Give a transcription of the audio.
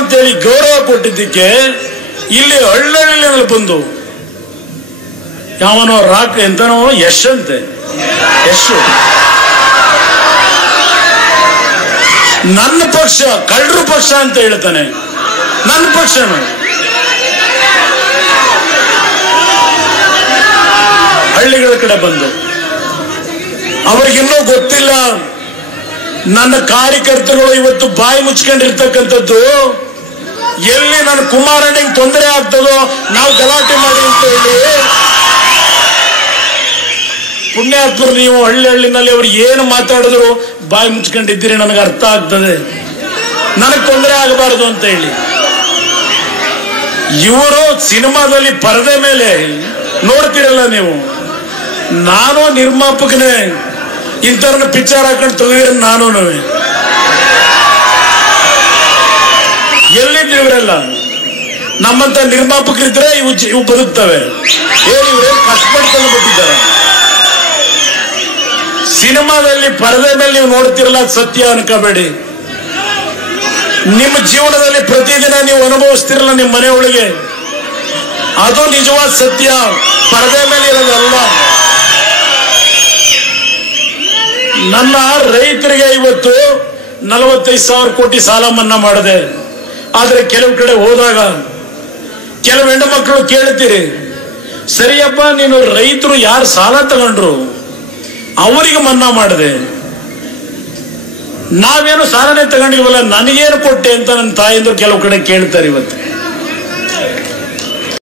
ಅಂತೇಳಿ ಗೌರವ ಕೊಟ್ಟಿದ್ದಕ್ಕೆ ಇಲ್ಲಿ ಹಳ್ಳಹಳ್ಳಿ ಬಂದು ಯಾವನೋ ರಾಕ್ ಎಂತನೋ ಯಶ್ ಅಂತೆ, ಯಶ್ ನನ್ನ ಪಕ್ಷ ಕಳ್ಳರು ಪಕ್ಷ ಅಂತ ಹೇಳ್ತಾನೆ. ನನ್ನ ಪಕ್ಷನ ಹಳ್ಳಿಗಳ ಕಡೆ ಬಂದು ಅವ್ರಿಗಿನ್ನೂ ಗೊತ್ತಿಲ್ಲ ನನ್ನ ಕಾರ್ಯಕರ್ತರುಗಳು ಇವತ್ತು ಬಾಯಿ ಮುಚ್ಕೊಂಡಿರ್ತಕ್ಕಂಥದ್ದು. ಎಲ್ಲಿ ನನ್ನ ಕುಮಾರಣ್ಣಂಗೆ ತೊಂದರೆ ಆಗ್ತದೋ ನಾವು ಗಲಾಟೆ ಮಾಡಿ ಅಂತ ಹೇಳಿ ಪುಣ್ಯಾತ್ಮರು ನೀವು ಹಳ್ಳಿನಲ್ಲಿ ಅವ್ರು ಏನು ಮಾತಾಡಿದ್ರು ಬಾಯಿ ಮುಚ್ಕೊಂಡಿದ್ದೀರಿ, ನನಗೆ ಅರ್ಥ ಆಗ್ತದೆ, ನನಗೆ ತೊಂದರೆ ಆಗಬಾರದು ಅಂತ ಹೇಳಿ. ಇವರು ಸಿನಿಮಾದಲ್ಲಿ ಪರದೆ ಮೇಲೆ ನೋಡ್ತಿರಲ್ಲ ನೀವು, ನಾನು ನಿರ್ಮಾಪಕನೇ, ಇಂಥವ್ರನ್ನ ಪಿಕ್ಚರ್ ಹಾಕೊಂಡು ತೆಗೆದಿರ ನಾನು ಎಲ್ಲಿದ್ದೀವರೆಲ್ಲ. ನಮ್ಮಂತ ನಿರ್ಮಾಪಕರಿದ್ರೆ ಇವು ಬದುಕ್ತವೆ. ಇವ್ರೇನು ಕಷ್ಟಪಡ್ಕೊಂಡು ಬಿಟ್ಟಿದ್ದಾರೆ. ಸಿನಿಮಾದಲ್ಲಿ ಪರದೆ ಮೇಲೆ ನೀವು ನೋಡ್ತಿರಲ್ಲ, ಸತ್ಯ ಅನ್ಕೋಬೇಡಿ. ನಿಮ್ಮ ಜೀವನದಲ್ಲಿ ಪ್ರತಿದಿನ ನೀವು ಅನುಭವಿಸ್ತಿರಲ್ಲ ನಿಮ್ಮ ಮನೆಯೊಳಗೆ, ಅದು ನಿಜವಾದ ಸತ್ಯ, ಪರದೆ ಮೇಲೆ ಇರೋದಲ್ಲ. ನನ್ನ ರೈತರಿಗೆ ಇವತ್ತು 45,000 ಕೋಟಿ ಸಾಲ ಮನ್ನಾ ಮಾಡಿದೆ. ಆದ್ರೆ ಕೆಲವು ಕಡೆ ಹೋದಾಗ ಕೆಲವು ಹೆಣ್ಣು ಮಕ್ಕಳು ಕೇಳ್ತೀರಿ, ಸರಿಯಪ್ಪ ನೀನು ರೈತರು ಯಾರು ಸಾಲ ತಗೊಂಡ್ರು ಅವರಿಗೆ ಮನ್ನಾ ಮಾಡಿದೆ, ನಾವೇನು ಸಾಲನೆ ತಗೊಂಡಿಲ್ವಲ್ಲ, ನನಗೇನು ಕೊಟ್ಟೆ ಅಂತ ನನ್ನ ತಾಯಿಂದ ಕೆಲವು ಕಡೆ ಕೇಳ್ತಾರೆ ಇವತ್ತು.